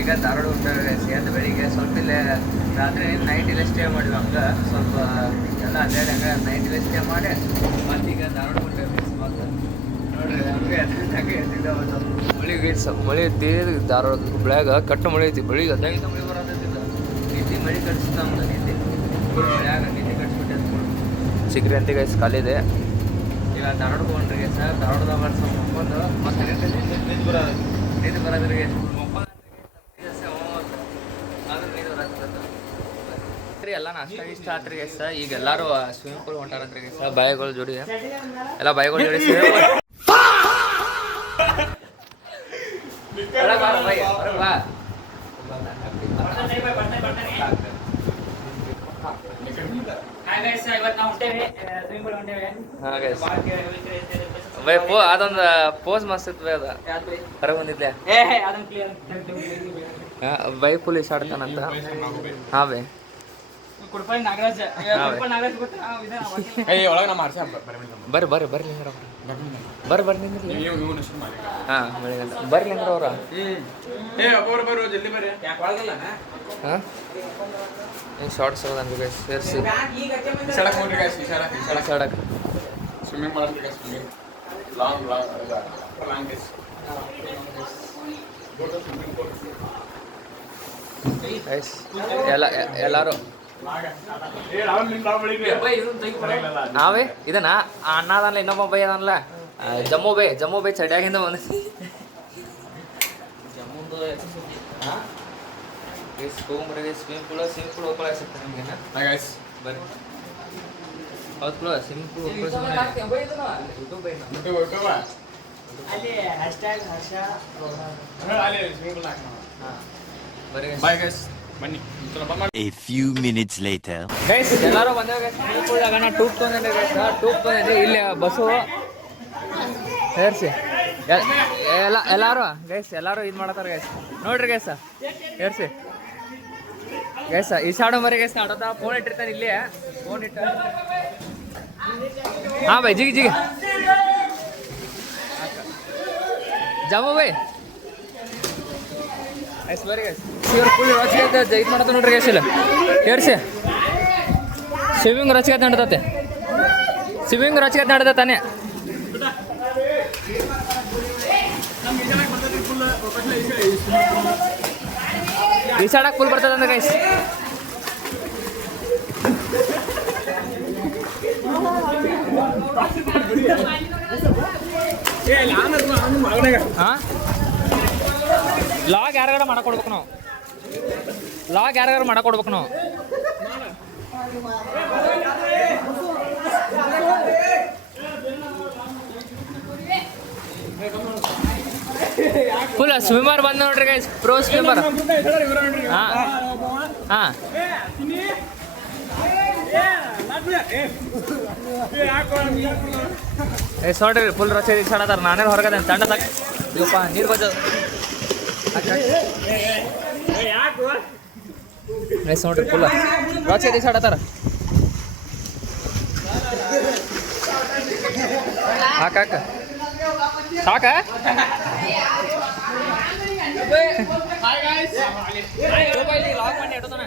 ಈಗ ಧಾರವಾಡ ಹೊಂಟೇವೆ ಸೇರಿದ ಬೆಳಿಗ್ಗೆ ಸ್ವಲ್ಪ ಇಲ್ಲೇ ರಾತ್ರಿ ನೈಟ್ ಇಲ್ಲೇ ಸ್ಟೇ ಮಾಡಿದ್ವಿ ಹಂಗೆ ಸ್ವಲ್ಪ ಎಲ್ಲ ಅಡ್ಡಾಡಿ ಹಂಗೆ ನೈಟ್ ಇಲ್ಲೇ ಸ್ಟೇ ಮಾಡಿ ಮತ್ತೀಗ ಧಾರವಾಡ ಹೊಂಟೇವೆ ಮತ್ತೆ ನೋಡ್ರಿ ಹಂಗೆ ಎದ್ದಿದ್ದಾವೆ ಮಳೆಗೆ ಸ್ವಲ್ಪ ಮಳೆ ಐತಿ ಧಾರವಾಡ ಹುಬ್ಳ್ಯಾಗ ಕಟ್ಟು ಮಳೆ ಐತಿ ಬೆಳಿಗ್ಗೆ ಅದಾಗಿಂದ ಮಳೆ ಬರೋದಿಲ್ಲ ನಿದ್ದೆ ಮಳೆ ಕಟ್ಸಿದ್ದ ನಮ್ದು ನಿದ್ದೆ ಮಳೆಯಾಗ ನಿದ್ದೆ ಕಟ್ಸ್ಬಿಟ್ಟೆ ಸಿಗ್ರಿ ಅಂತ ಗೈಸ್ ಖಾಲಿದೆ ಈಗ ಧಾರವಾಡಕ್ಕೆ ಹೊಂಟ್ರಿ ಸರ್ ಧಾರವಾಡದಾಗ ವರ್ಷ ಮಕ್ಕೊಂದು ಮತ್ತೆ ನಿದ್ದೆ ಬರೋದ್ರಿಗೆ ಎಲ್ಲ ನಾಷ್ಟ ಇಷ್ಟ ಆತ್ರಿ ಸ ಈಗ ಎಲ್ಲರೂ ಸ್ವಿಮ್ಮಿಂಗ್ ಪೂಲ್ ಹೊಂಟಾರಂತ್ರಿ ಸ ಬಾಯಿಗಳು ಜೋಡಿ ಎಲ್ಲ ಬಾಯಿಗಳು ಜೋಡಿ ಅದೊಂದು ಪೋಸ್ ಮಸ್ತ್ ಇತ್ತು ಅದ ಹೊರಗೆ ಬಂದಿದ್ಲೆ ಬೈ ಪೊಲೀಸ್ ಆಡ್ತಾನಂತ ಹಾ ಬೈ ಬರ್ರಿ ಬರ್ರಿ ಬರ್ಲಿ ಬರ್ರಿ ಬರ್ರಿ ನಿಂದ್ರಿ ಹಾಂ ಬರ್ಲಿ ಅಂದ್ರೆ ಅವ್ರ ಹಾಂ ಶಾರ್ಟ್ಸ್ ಅದ ಸೇರಿಸಿ ಸಡಕ್ ಸ್ವಿಮ್ಮಿಂಗ್ ಮಾಡ್ತೀವಿ ಎಲ್ಲಾರು ನಾವೇ ಇದನ್ನ ಅಣ್ಣ ಅದಲ್ಲ ಇನ್ನೊಬ್ಬ ಬೈ ಅದಲ್ಲ ಜಮ್ಮು ಬೈ ಚಡ್ಯಾಗಿಂದ ಬಂದ ಜಮ್ಮುದು ಸ್ವಿಮ್ಮಿಂಗ್ ಪೂಲ್ ಹೋಗ್ಕೊಳ್ಳೋ ಸಿಗ್ತಾರೆ ನಿಮ್ಗೆ ಬರ್ರಿ ಹೌದು ಕೂಡ swimming pool A few minutes later. Guys ಎಲ್ಲರೂ ಬಂದಾಗ ಸ್ವಿಮ್ಮಿಂಗ್ ಪೂಲ್ದಾಗ ನಾ ಟೂಬ್ ತೊಗೊಂಡಿದ್ದೆ ಇಲ್ಲಿ ಬಸ್ಸು ಹೇರ್ಸಿ ಎಲ್ಲರೂ ಗೈಸ್ ಎಲ್ಲರೂ ಇದು ಮಾಡತ್ತಾರ ಗೈಸ್ ನೋಡ್ರಿ ಗೈಸ ಹೇರ್ಸಿ ಗೈಸ ಈ ಸಾಡೋ ಮರಿ ಗೈಸ್ ಆಡೋದ ಫೋನ್ ಇಟ್ಟಿರ್ತಾನೆ ಇಲ್ಲಿ ಫೋನ್ ಇಟ್ಟ ಹಾಂ ಬೈ ಜಿಗಿ ಜಮ್ಮು ಬೈ ಐಸ್ ಬರಿ ಗೈಸ್ ಫುಲ್ ರಚಿಗೆ ಇದು ಮಾಡತ್ತ ನೋಡ್ರಿ ಗೈಸ್ ಇಲ್ಲ ಹೇರ್ಸಿ ಸ್ವಿಮ್ಮಿಂಗ್ ರಚಿಗೆ ನಡ್ದತ್ತೆ ತಾನೇ ಈಸಾಡಕ್ಕೆ ಫುಲ್ ಬರ್ತದೆ ಅಂದ್ರೆ ಗೈಸ್ ಹಾಂ ಲಾಗ್ ಯಾರ್ಯಾರು ಮಾಡಕೊಡ್ಬೇಕು ನಾವು ಫುಲ್ ಸ್ವಿಮ್ಮರ್ ಬಂದ ನೋಡ್ರಿ ಗೈಸ್ ಪ್ರೋ ಸ್ವಿಮ್ಮರ್ ಹಾಂ ಎಸ್ ನೋಡ್ರಿ ಫುಲ್ ರೊಚ್ಚ ಸಡತಾರ ನಾನೇ ಹೊರಗದೆ ತಂಡ ತಕ್ಕ ಇವಪ್ಪ ನೀರು ಬಜ್ಜ ಎಸ್ ನೋಡ್ರಿ ಫುಲ್ ರೊಚ್ಚ ಸಡತಾರ ಹಾಕ ಸಾಕ ಲಾಕ್ ಮಾಡಿ ಇಡ್ತಾನೆ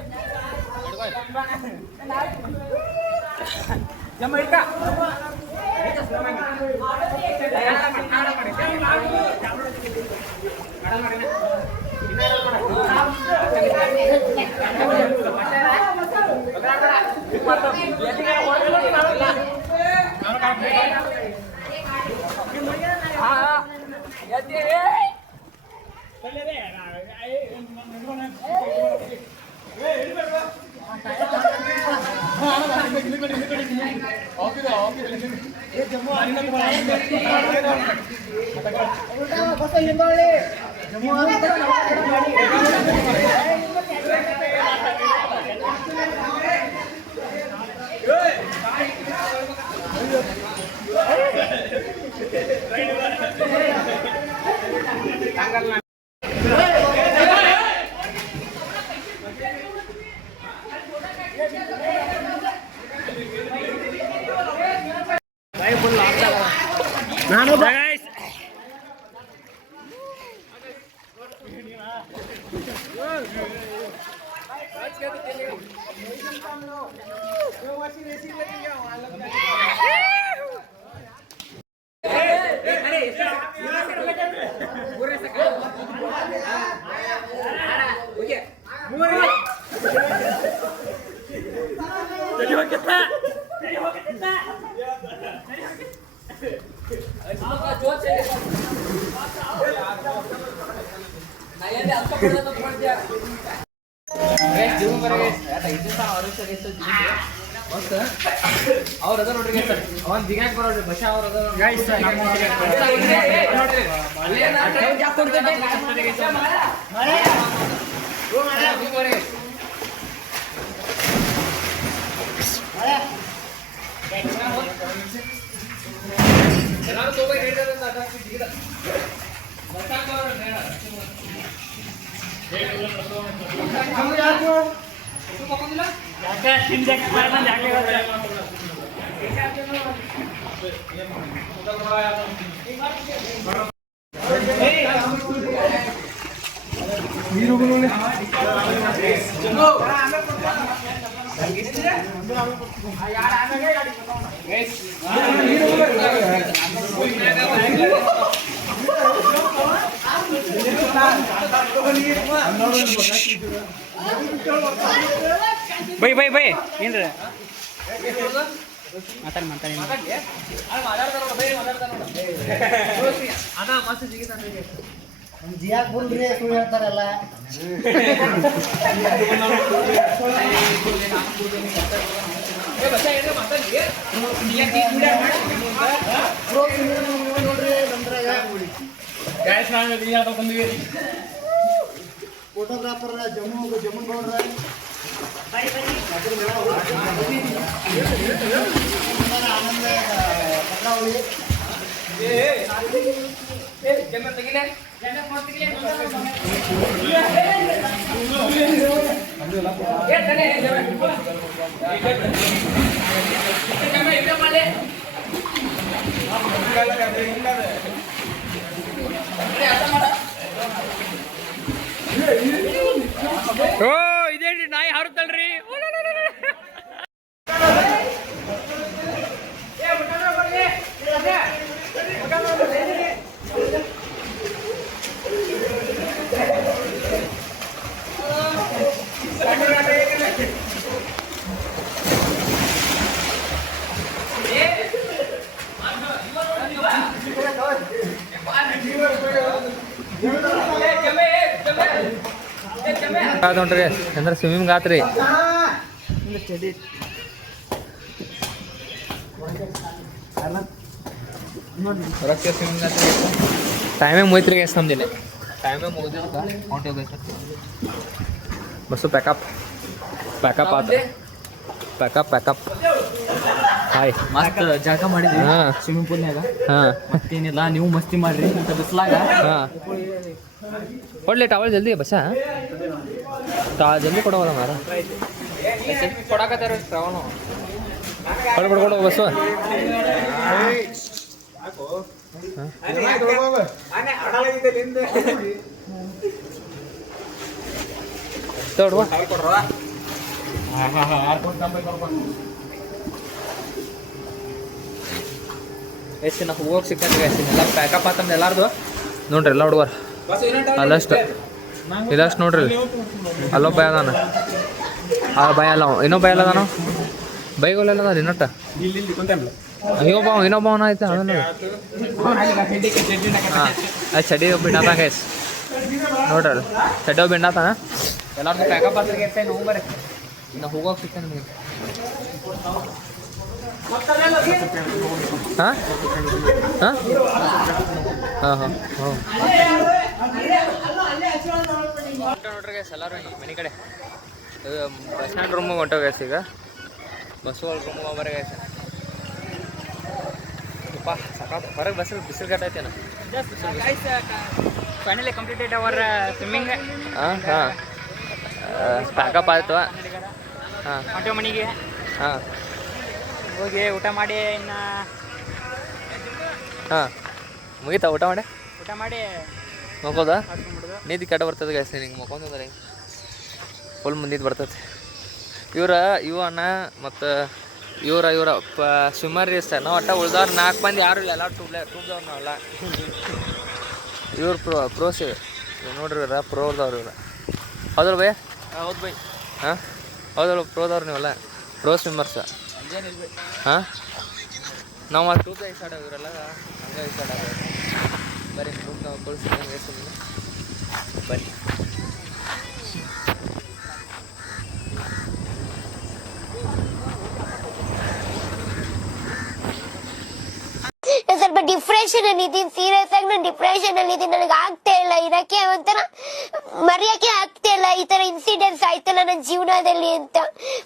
ಅವ್ರ ಅದ ನೋಡ್ರಿ ಸರ್ ಅವನ್ ದಿಗಾಕ್ ಬರೋಡ್ರಿ ಬಶಾ ಅವ್ರ ಅದ ಎಲ್ಲಾರು ತಗೋಬೈ ಹೇಳ್ತಾರಂತ ಅದಕ್ಕೆ ಜಿಗಿದ ಬಸಾಕ ಅವ್ರ ಬೇಡ ಯಾಕೆ ತಿಂದಕ್ಕೆ ಬರಲ್ಲ ಯಾಕೆ ಬೈ ಬೈ ಬೈ ಏನ್ರಿ ಮಾತಾಡಿ ಅದ ಮಸ್ತ್ ಜಿಗಿತ ಜಿಯಾಕ್ ಬುಲ್ರಿ ಸುಳ್ಳು ಹೇಳ್ತಾರಲ್ಲ ನೋಡ್ರಿ ಬಂದ್ರಾಗ ಫೋಟೋಗ್ರಾಫರ್ ಜಮ್ಮನ್ ಗೌಡ್ರ ಆನಂದ ಪತ್ರಾವಳಿ ಓ ಇದೇನ್ರಿ ನಾಯಿ ಹಾರುತ್ತಲ್ರಿ ನೋಡ್ರಿ ಅಂದ್ರೆ ಸ್ವಿಮ್ಮಿಂಗ್ ಆತ್ರಿ ಟೈಮೇ ಮುಗಿತ್ರಿ ಎಸ್ ನಮ್ದಿಲ್ಲ ಟೈಮೇ ಮುಗಿದ ಹೊಂಟೋಗ್ಬೇಕು ಬಸ್ಸು ಪ್ಯಾಕಪ್ ಆತ ಪ್ಯಾಕಪ್ ಹಾಯ್ ಮಸ್ತ್ ಜಾಗ ಮಾಡಿದ್ವಿ ಹಾಂ ಸ್ವಿಮ್ಮಿಂಗ್ ಪೂಲ್ನಾಗ ಹಾಂ ಮತ್ತೇನಿಲ್ಲ ನೀವು ಮಸ್ತಿ ಮಾಡ್ರಿ ಅಂತ ಬಿಸ್ಲಾಗ ಹಾಂ ಕೊಡ್ಲಿ ಟವಲ್ ಜಲ್ದಿ ಬಸ್ಸಾ ಜಲ್ದಿ ಕೊಡೋಲ್ಲ ಮಾರ ಕೊಡಕತ್ತಾರ ಶ್ರವಣ ಕೊಡು ಬಸ್ಸು ತೋಡ್ವಾ ಎಷ್ಟು ನಾವು ಹೋಗೋಕೆ ಸಿಕ್ಕಂದ್ರೆ ಎಲ್ಲ ಪ್ಯಾಕಪ್ ಆತಂದು ಎಲ್ಲಾರ್ದು ನೋಡ್ರಿ ಎಲ್ಲ ಹುಡುಗರು ಅಲ್ಲಷ್ಟು ಇದಷ್ಟು ನೋಡ್ರಿ ಅಲ್ಲೋ ಭಯ ಅದಾನ ಆ ಭಯ ಅಲ್ಲ ಇನ್ನೊಬ್ಬ ಭಯ ಅದಾನು ಬೈಗೋಲೆಲ್ಲ ಅದ ಇನ್ನೊಟ್ಟ ಇನ್ನೊಬ್ಬವನ ಐತೆ ಅದನ್ನ ಹಾಂ ಅದು ಚಡಿ ಬಿಡಾತ ಗೈಸ್ ನೋಡ್ರಿ ಚಡ್ಡಿ ಬಿಡಾತಾನ ಎಲ್ಲಾರ್ದು ಪ್ಯಾಕಪ್ ಆತ್ರಿಗೆ ಇರ್ತೇನೆ ಹೋಗಿ ಬರ್ರಿ ಇನ್ನು ಹೋಗೋಕೆ ಸಿಕ್ಕಂದ್ರೆ ನಿಮಗೆ ಹಾಂ ಹಾಂ ಹಾಂ ಹಾಂ ಹಾಂ ನೋಡ್ರಿ ಗೈಸ್ ಎಲ್ಲರೂ ಮನೆ ಕಡೆ ಬಸ್ ಸ್ಟ್ಯಾಂಡ್ ರೂಮಿಗೆ ಹೊಂಟೋ ಗೈಸ್ ಈಗ ಬಸ್ಸು ರೂಮಿಗೆ ಹೋಗ್ಬಾರ ಗೈಸ್ ಅಪ್ಪ ಸಾಕಾಗ ಹೊರಗೆ ಬಸ್ ಬಿಸಿಲು ಕಟ್ಟೈತೇನ ಫೈನಲಿ ಕಂಪ್ಲೀಟೆಡ್ ಅವರ್ ಸ್ವಿಮ್ಮಿಂಗ್ ಹಾಂ ಹಾಂ ಪ್ಯಾಕಪ್ ಆಯ್ತು ಹಾಂ ಹೊಂಟೆ ಮನೆಗೆ ಹಾಂ ಹೋಗಿ ಊಟ ಮಾಡಿ ಇನ್ನು ಹಾಂ ಮುಗೀತಾ ಊಟ ಮಾಡಿ ಮಕ್ಕೋದಾ ಹಾಕ್ಕೊಂಡ್ಬಿಡೋದು ನೀತಿ ಕೆಟ್ಟ ಬರ್ತದೆ ಗೈಸ್ ನಿಂಗೆ ಮಕ್ಕೊಂದ್ರೆ ಫುಲ್ ಮುಂದಿದ್ದು ಬರ್ತೈತೆ ಇವನ ಮತ್ತು ಇವರ ಸ್ವಿಮ್ಮರ್ ರೀ ಸರ್ ನಾವು ಒಟ್ಟ ಉಳ್ದವ್ರು 4 ಮಂದಿ ಯಾರು ಇಲ್ಲ ಎಲ್ಲ ಟೂಬ್ದವ್ರು ನಾವೆಲ್ಲ ಇವ್ರು ಪ್ರೋಸ್ ನೋಡ್ರಿ ಇವ್ರ ಪ್ರೋದವ್ರು ಇವ್ರ ಹೌದಲ್ಲ ಭಯ ಹೌದು ಬೈ ಹಾಂ ಹೌದಲ್ಲ ಪ್ರೋದವ್ರು ನೀವಲ್ಲ ಪ್ರೋ ಸ್ವಿಮ್ಮರ್ಸ ಹಾಂ ನಾವು ಆ ಟೂಬ್ದಾಗ ಈಸಾಡ ಇವರೆಲ್ಲ ಹಂಗೆ ಈಸಾಡ ಬರೀ ಟೂಬ್ ನಾವು ಕೊಳಿಸ್ತೀನಿ ಸುಮ್ಮನೆ ಬನ್ನಿ ಸ್ವಲ್ಪ ಡಿಪ್ರೆಷನ್ ಅಲ್ಲಿ ಇದೀನಿ, ಸೀರಿಯಸ್ ಆಗಿ ನಾನು ಡಿಪ್ರೆಷನ್ ಅಲ್ಲಿ ಇದೀನಿ. ನನಗೆ ಆಗ್ತಾ ಇಲ್ಲ ಇರಕ್ಕೆ, ಒಂಥರ ಮರೆಯಕ್ಕೆ ಆಗ್ತಾ ಇಲ್ಲ. ಈ ತರ ಇನ್ಸಿಡೆಂಟ್ಸ್ ಆಯ್ತಲ್ಲ ನನ್ನ ಜೀವನದಲ್ಲಿ ಅಂತ.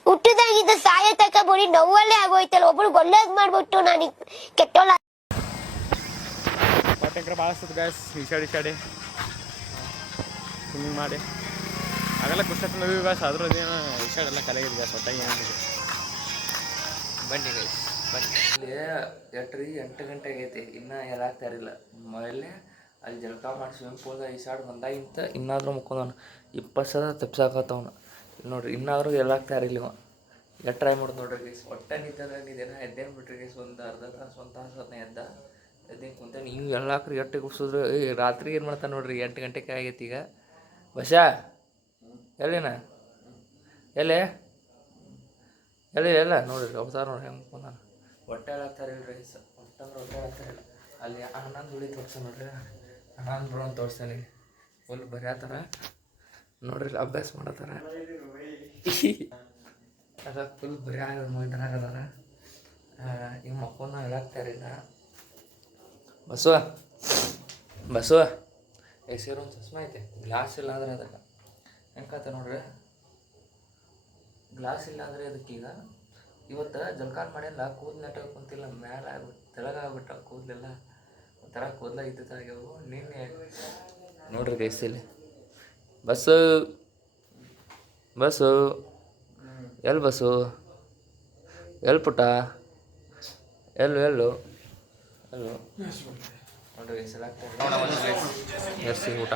ಹುಟ್ಟದಾಗಿದ್ದ ಸಾಯ ತಕ ಬರೀ ನೋವಲ್ಲೇ ಆಗೋಯ್ತಲ್ಲ. ಒಬ್ರು ಒಳ್ಳೇದ್ ಮಾಡ್ಬಿಟ್ಟು ನಾನು ಕೆಟ್ಟೋಲ್ಲ. ಭಾಳ ಗಾಯ್ಸ್ ಈಸಾಡಿ ಸ್ವಿಮ್ಮಿಂಗ್ ಮಾಡಿ ಆಗಲ್ಲ ಖುಷಿ ನವಿ ಗಾಯ್ಸ್ ಅದ್ರದ್ದೇನು ಈಸಾಡೆಲ್ಲ ಕಲೆಗಿದೆ ಗಾಯ್ಸ್ ಒಟ್ಟಾಗಿ ಏನಿದೆ. ಬನ್ನಿ ಗೈಸ್ ಬನ್ನಿ. ಇಲ್ಲಿ ಎಟ್ರಿ 8 ಗಂಟೆ ಆಗೈತಿ, ಇನ್ನೂ ಯಾರಾಗ್ತಾರಿಲ್ಲ. ಮೊದಲೇ ಅಲ್ಲಿ ಜಳಕ ಮಾಡಿ ಸ್ವಿಮ್ಮಿಂಗ್ ಪೂಲ್ದಾಗ ಈಸಾಡಿ ಬಂದಾಗಿಂತ ಇನ್ನಾದ್ರೂ ಮುಕ್ಕೊಂಡವನು 20 ಸಲ ತಪ್ಸಾಕತ್ತವನು. ನೋಡ್ರಿ ಇನ್ನಾದ್ರೂ ಎಲ್ಲಾಗ್ತಾರಿಲ್ಲ ಇವ. ಎಷ್ಟು ಟ್ರೈ ಮಾಡೋದು ನೋಡ್ರಿ ಗೈಸ್. ಒಟ್ಟೆ ನಿದ್ದೇನ ಎದ್ದೇನು ಬಿಟ್ರಿ ಗೈಸ್. ಒಂದು ಅರ್ಧ ತಾಸು 1 ತಾಸು ಅದನ್ನ ಎದ್ದೇನು ಕುಂತ ನೀವು ಎಲ್ಲಾಕ್ರಿ ಎಟ್ಟಿಗೆ ಕುಸಿದ್ರು. ರಾತ್ರಿ ಏನು ಮಾಡ್ತಾನೆ ನೋಡ್ರಿ. 8 ಗಂಟೆಗೆ ಆಗೈತಿ ಈಗ. ಬಸ್ಸಾ ಎಲ್ಲಿನ ಎಲ್ಲ ನೋಡ್ರಿ ಅವತಾರ ನೋಡ್ರಿ ಹೆಂಗೆ ಕುಂತಾನ. ಹೊಟ್ಟೆ ಹೇಳಾಕ್ತಾರಿಲ್ಲ ರೀ ಹೊಟ್ಟೆ ಹೇಳಾಕ್ತಾರಿಲ್ಲ. ಅಲ್ಲಿ ಅಣ್ಣನ ದುಡಿ ತೋರಿಸ್ತಾನೆ ನೋಡ್ರಿ. ಅಣ್ಣನ ಬಿಡೋನ್ ತೋರಿಸ್ತಾನೆ. ಫುಲ್ ಬರೆಯತ್ತಾರ ನೋಡ್ರಿ, ಅಭ್ಯಾಸ ಮಾಡತ್ತಾರ. ಅದ ಫುಲ್ ಬರೆಯ ಮಾಡಿದ್ರಾಗದಾರ. ಈಗ ಮಕ್ಕಳನ್ನ ಹೇಳಾಕ್ತಾರಿಲ್ಲ. ಬಸವ ಸೇರೋ ಒಂದು ಚಸ್ಮಾ ಐತೆ, ಗ್ಲಾಸ್ ಇಲ್ಲ ಅಂದ್ರೆ ಅದಕ್ಕೆ ಹೆಂಗೆ ನೋಡ್ರಿ. ಗ್ಲಾಸ್ ಇಲ್ಲ ಅಂದರೆ ಅದಕ್ಕೀಗ ಇವತ್ತು ಜಲ್ಕಾನ್ ಮಾಡಿಲ್ಲ, ಕೂದಲು ನೆಟ್ಟಾಗ ಕುಂತಿಲ್ಲ, ಮೇಲೆ ಆಗ್ಬಿಟ್ಟು ತೆಳಗಾಗ್ಬಿಟ್ಟ ಕೂದಲೆಲ್ಲ ಒಂಥರ ಕೂದಲ ಇದ್ದಾಗ್ಯಾವು. ನಿನ್ನೆ ನೋಡ್ರಿ ಗೈಸಲ್ಲಿ ಬಸ್ಸು ಎಲ್ಲಿ ಬಸ್ಸು ಎಲ್ಲಿ ಪುಟ್ಟ ಎಲ್ಲೋ ನೋಡ್ರಿ ಗೈಸಲ್ಲಿ ಆಗ್ತಾರೆ. ಎರ್ಸಿ ಊಟ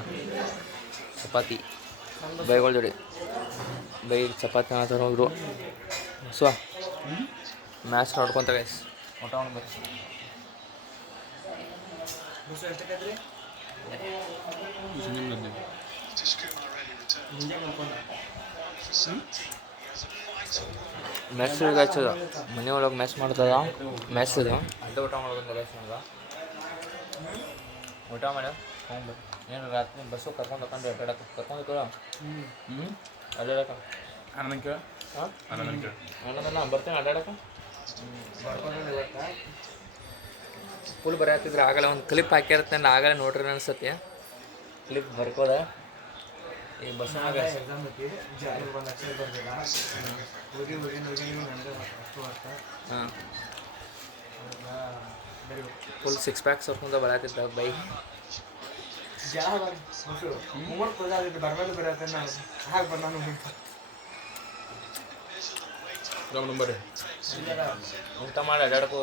ಚಪಾತಿ ಬೈಗಳ ಜೋಡಿ ಬೈ ಚಪಾತಿ ಮಾಡ್ತಾರೆ ಹೋದ್ರು. ಮ್ಯಾಚ್ ನೋಡ್ಕೊಂತ ಗೈಸ್ ಊಟ ಮಾಡ್ಬೇಕು. ಮ್ಯಾಚ್ ಹಚ್ಚದ ಮನೆ ಒಳಗೆ ಮ್ಯಾಚ್ ಮಾಡ್ತದ. ಮ್ಯಾಚ್ ಇದು ಅಡ್ಡ ಊಟ ಮಾಡ್ಬೇಕು ಗೈಸ್. ನಂಗೆ ಊಟ ಮಾಡಿ ಹೋಗ್ಬೇಕು. ಏನು ರಾತ್ರಿ ಬಸ್ಸು ಕರ್ಕೊಂಡು ಅಡ್ಡಾಡಕ್ಕೆ ಕರ್ಕೊಂಡು ಅಡ್ಡಾಡಕ ಆನಂದ ಬರ್ತೇನೆ ಅಡ್ಡಾಡಕ. ಫುಲ್ ಬರೆಯತ್ತಿದ್ರೆ ಆಗಲ್ಲ. ಒಂದು ಕ್ಲಿಪ್ ಹಾಕಿರ್ತೇನೆ ಆಗಲ್ಲ ನೋಡ್ರಿ ಅನ್ಸತ್ತೆ. ಕ್ಲಿಪ್ ಬರ್ಕೋದ ಈ ಬಸ್ಸಾಗ ಹಾಂ ಫುಲ್ 6 ಪ್ಯಾಕ್ಸ್ ಹೊರ್ಕೊಂಡ ಬರತ್ತಿದ್ದ ಬೈ. ಊಟ ಮಾಡಿ ಅಡ್ಡಾಡಕ್ಕೂ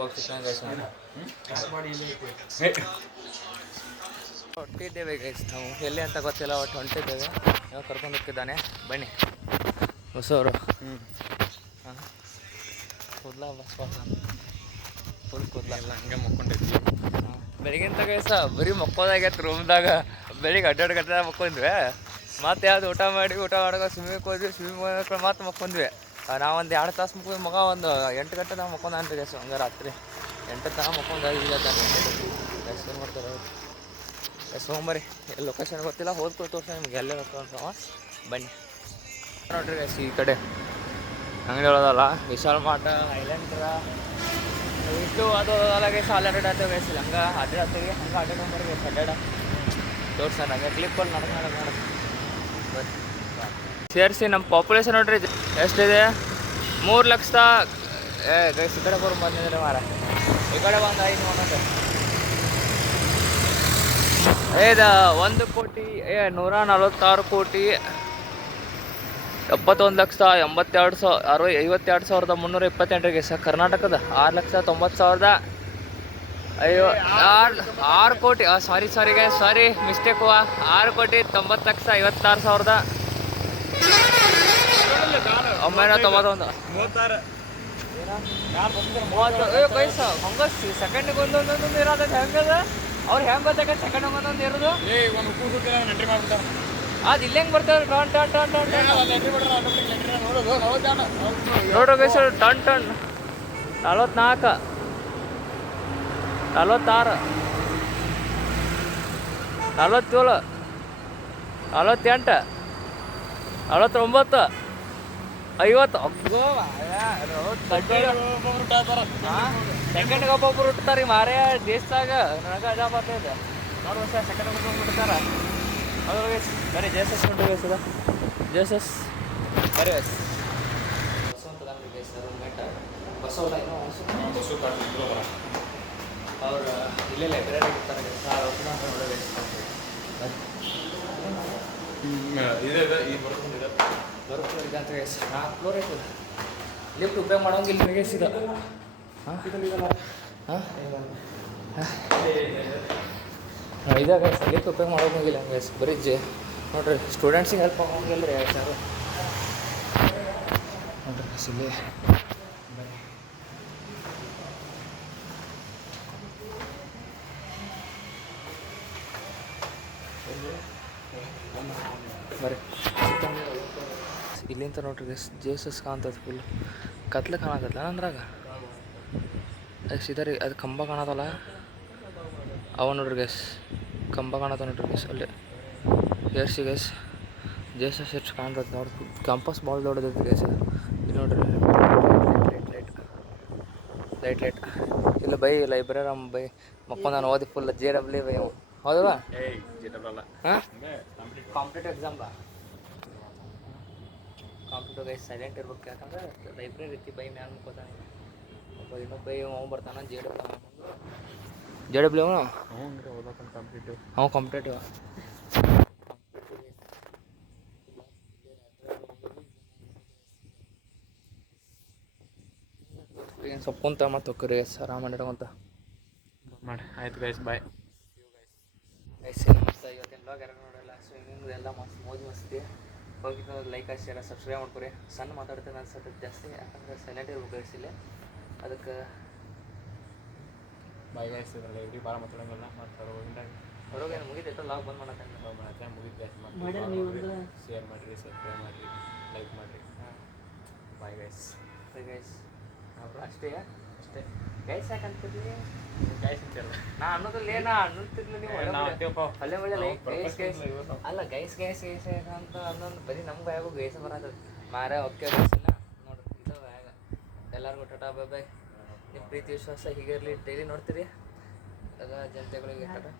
ಹೊಟ್ಟಿದ್ದೇವೆ ಗೈಸ್. ನಾವು ಎಲ್ಲಿ ಅಂತ ಗೊತ್ತಿಲ್ಲ, ಒಟ್ಟು ಹೊಂಟಿದ್ದೇವೆ. ನಾವು ಕರ್ಕೊಂಡು ಹೋಗ್ತಿದ್ದಾನೆ. ಬನ್ನಿ ಹೊಸವರು. ಹಾಂ ಕೂದಲ ಫುಲ್ ಕೂದಲ ಎಲ್ಲ ಹಂಗೆ ಮಕ್ಕೊಂಡಿದ್ವಿ. ಬೆಳಿಗ್ಗೆ ಗೈಸ ಬರೀ ಮಕ್ಕೋದಾಗೈತೆ ರೂಮ್ದಾಗ. ಬೆಳಿಗ್ಗೆ ಅಡ್ಡಾಡ್ಗಟ್ಟ ಮಕ್ಕೊಂಡ್ವಿ. ಮತ್ತೆ ಯಾವ್ದು ಊಟ ಮಾಡೋ ಸ್ವಿಮ್ಮಿಂಗ್ ಹೋದ್ವಿ. ಸ್ವಿಮ್ಮಿಂಗ್ ಹೋಗ್ಕೊಂಡು ಮತ್ತೆ ಮಕ್ಕೊಂಡ್ವಿ. ನಾವೊಂದು 2 ತಾಸು ಮುಗಿದ ಮಗ ಒಂದು 8 ಗಂಟೆ ನಾವು ಮಕ್ಕೊಂಡ ಅಂತ ಗೈಸ್. ಹಂಗೆ ರಾತ್ರಿ 8 ತನಕ ಮಕ್ಕೊಂಡ ಈಗ ಏನು ಮಾಡ್ತಾರೆ ಸೋಮವಾರಿ ಎಲ್ಲಿ ಲೊಕೇಶನ್ ಗೊತ್ತಿಲ್ಲ. ಹೋದ್ಕೊಟ್ಟು ತೋರಿಸ ನಿಮ್ಗೆ ಎಲ್ಲೇ ಹೋಗ್ತಾವ. ಬನ್ನಿ ನೋಡ್ರಿ ಗೈಸ್. ಈ ಕಡೆ ಅಂಗಡಿ ಹೇಳೋದಲ್ಲ ವಿಶಾಲ್ ಮಾರ್ಟ್ ಐಲ್ಯಾಂಡ್ರ ಇಷ್ಟು ಅದು ಅಲ್ಲ ಗೈಸ್. ಅಲ್ಲಿ ಅಡ್ಡಾಡ್ತೇವೆ ಗೈಸ್. ಹಂಗೆ ಅಡ್ಡಾಡ್ತೀವಿ. ಹಂಗೆ ಅಡ್ಡಾಡ್ಕೊಂಬರಿ ಗೈಸ್. ಅಡ್ಡಾಡ ತೋರ್ಸೋಣ ಹಂಗೆ ಕ್ಲಿಪ್ಪಲ್ಲಿ ನಡ್ಕೊಂಡು ಸೇರಿಸಿ ನಮ್ಮ ಪಾಪ್ಯುಲೇಷನ್ ನೋಡ್ರಿ ಎಷ್ಟಿದೆ. 3 ಲಕ್ಷ ಗೈಸ್. ಈ ಕಡೆ ಬರೋ ಬಂದಿದ್ರೆ ಮಾರ. ಈ ಕಡೆ ಬಂದು 5 ನೋಡೋದು. ಇದು 1,141,82,52,328 ಗೈಸ್. ಕರ್ನಾಟಕದ 6,90,000 6 ಕೋಟಿ ಸಾರಿ ಗೈಸ್, ಸಾರಿ ಮಿಸ್ಟೇಕು. 6,90,56,000 1991 36 ಗೈಸ್ ಹಂಗ ಸೆಕೆಂಡ್ಗೆ ಒಂದೊಂದೊಂದು ಇರೋದು ಹೆಂಗದ ಅವ್ರು ಹೆಂಗೆ ಗೊತ್ತಾಗ ಸೆಕೆಂಡ್ ಒಂದೊಂದು ಇರೋದು ಒಂದು ಉಪ್ಪು ಸುತ್ತಿಲ್ಲ ಎಂಟ್ರಿ ಮಾಡ್ಬಿಟ್ಟಾರ ಅದು ಇಲ್ಲಿ ಹೆಂಗೆ ಬರ್ತಾರೆ ton ton ton ton ton entry ಮಾಡ್ಯಾರ ನೋಡೋದು ನೋಡ್ರಿ ಗೈಸ್ ಟನ್ ಟನ್ 44 46 47 48 49 50 ಸೆಕೆಂಡ್ಗೆ ಒಬ್ಬೊಬ್ರು ಹುಟ್ತಾರೆ ಮಾರೇ ದೇಶದಾಗ ನನಗೆ ಅಜಾ ಬರ್ತೈತೆ ನೋಡುವ ಸರ್ ಸೆಕೆಂಡ್ ಒಬ್ಬೊಬ್ರು ಹುಡ್ತಾರ ಹೌದು ಗೈಸ್ ಬರೀ ಜೇಸಸ್ ನೋಡ್ರಿ ಗೈಸ್ ಅದ ಜೇಸಸ್ ಬರೀ ಗೈಸ್ ಬಸವಂತದಾನ್ರಿ ಗೈಸ್ ರೂಮ್ಮೇಟ್ ಬಸವಲ್ಲ ಏನೋ ಅವ್ರು ಇಲ್ಲೇ ಲೈಬ್ರರಿ ಇರ್ತಾರೆ ಗೈಸ್ ನೋಡಿ ಗೈಸ್ ಬರುತ್ತೆ ಈಗ ಅಂತ ಗೈಸ್ 4 ಫ್ಲೋರ್ ಐತೆ ಲಿಫ್ಟ್ ಉಪಯೋಗ ಮಾಡೋಂಗಿಲ್ಲ ಗೈಸ್ ಇದು ಇದಾಗ ಲಿಫ್ಟ್ ಉಪಯೋಗ ಮಾಡೋಂಗಿಲ್ಲ ಗೈಸ್ ಬರೀ ನೋಡ್ರಿ ಸ್ಟೂಡೆಂಟ್ಸಿಗೆ ಹೆಲ್ಪ್ ಆಗೋಂಗಿಲ್ಲ ರೀ ಸರ್ ನೋಡ್ರಿ ಇಲ್ಲಿ ಬರ್ರಿ ಇಲ್ಲಿಂದ ನೋಡ್ರಿ ಗೈಸ್ ಜೇಸಸ್ ಕಾಣ್ತದೆ ಫುಲ್ ಕತ್ಲೆ ಕಾಣತ್ತಲ್ಲ ಅಂದ್ರಾಗ ಅದು ಸೀದಾ ರೀ ಅದು ಕಂಬ ಕಾಣತ್ತಲ್ಲ ಅವ ನೋಡ್ರಿ ಗೈಸ್ ಕಂಬ ಕಾಣತ್ತ ನೋಡ್ರಿ ಗೈಸ್ ಅಲ್ಲೇ ಏರ್ಸಿ ಗೈಸ್ ಜೇಸಸ್ ಎಷ್ಟು ಕಾಣ್ತದೆ ನೋಡ್ರಿ ಕ್ಯಾಂಪಸ್ ಭಾಳ ದೊಡ್ಡದೈತಿ ಗೈಸ್ ಇಲ್ಲಿ ನೋಡ್ರಿ ಲೈಟ್ ಇಲ್ಲ ಬೈ ಲೈಬ್ರರಿ ಬೈ ಮಕ್ಕೊಂಡು ನಾನು ಓದಿ ಫುಲ್ JW ಬೈ ಹೌದಲ್ಲ ಹಾಂ ಕಾಂಪಿಟೇಟಿವ್ ಎಕ್ಸಾಮ್ ಬಾ ಕಾಂಪಿಟೇಟಿವ್ ಗೈಸ್ ಸೈಲೆಂಟ್ ಇರ್ಬೇಕು ಯಾಕಂದ್ರೆ ಲೈಬ್ರರಿ ರೀತಿ ಬೈ ಮ್ಯಾನ್ ಮುಕ್ಕೋತಾನೆ ಒಬ್ಬ ಇನ್ನೊಬ್ಬ ಬೈ ಅವ್ನು ಬರ್ತಾನೆ JW ಅವ್ನು ಕಾಂಪಿಟೇಟಿವ್ ಏನು ಸ್ವಲ್ಪ ಕುಂತ ಮತ್ತು ಹೋಗ್ರಿ ಗೈಸ್ ಆರಾಮ ಮಾಡಿರೋಂತ ಮಾಡಿ ಆಯ್ತು ಗೈಸ್ ಬಾಯ್ ಗೈಸ್ ಮಸ್ತ್ ಇವತ್ತಿನ ಬ್ಲಾಗ್ ಯಾರು ನೋಡಲ್ಲ ಸ್ವಿಮ್ಮಿಂಗ್ ಎಲ್ಲ ಮಸ್ತ್ ಮೋಜ್ ಮಸ್ತಿ ಹೋಗಿ ಲೈಕ್ ಶೇರ್ ಸಬ್ಸ್ಕ್ರೈಬ್ ಮಾಡ್ಕೊರಿ ಸಣ್ಣ ಮಾತಾಡ್ತೇನೆ ಅನ್ಸತ್ತೆ ಜಾಸ್ತಿ ಯಾಕಂದ್ರೆ ಸೈಲೆಂಟ್ ಇರ್ಬೇಕು ಗೈಸ್ ಇಲ್ಲಿ ಅದಕ್ಕೆ ಬಾಯ್ ಗೈಸ್ ಲೈಬ್ರರಿ ಭಾಳ ಮಾತಾಡೋಂಗಿಲ್ಲ ಮಾಡ್ತಾರೆ ಹೊರಗೇನು ಮುಗಿದೈತೆ ಲಾಗ್ ಬಂದ್ ಮಾಡತ್ತೆ ಮುಗಿದು ಶೇರ್ ಮಾಡಿರಿ ಸಬ್ಸ್ಕ್ರೈಬ್ ಮಾಡಿರಿ ಲೈಕ್ ಮಾಡಿರಿ ಬಾಯ್ ಗೈಸ್ ಗೈಸ್ ಅಷ್ಟೇ ಗೈಸ್ ಯಾಕಂತೀರಿ ಗೈಸ್ ಅಂತೀರಲ್ಲ ನಾ ಅನ್ನೋದಿಲ್ಲ ಅನ್ನುತ್ತಿರ್ಲಿ ನೀವು ಅಲ್ಲೇ ಒಳ್ಳೆ ಗೈಸ್ ಅಲ್ಲ ಗೈಸ್ ಅಂತ ಅನ್ನೊಂದು ಬರೀ ನಮ್ಗೆ ಯಾವಾಗ ಗೈಸ್ ಬರೋದು ಮಾರ ಓಕೆ ಗೈಸನ್ನ ನೋಡ್ರಿ ಇದು ಆಗ ಎಲ್ಲರಿಗೂ ಟಾಟಾ ಬೈ ಬೈ ನಿಮ್ಮ ಪ್ರೀತಿ ವಿಶ್ವಾಸ ಹೀಗಿರಲಿ ಡೈಲಿ ನೋಡ್ತೀರಿ ಆಗ ಜನತೆಗಳಿಗೆ ಟಾಟಾ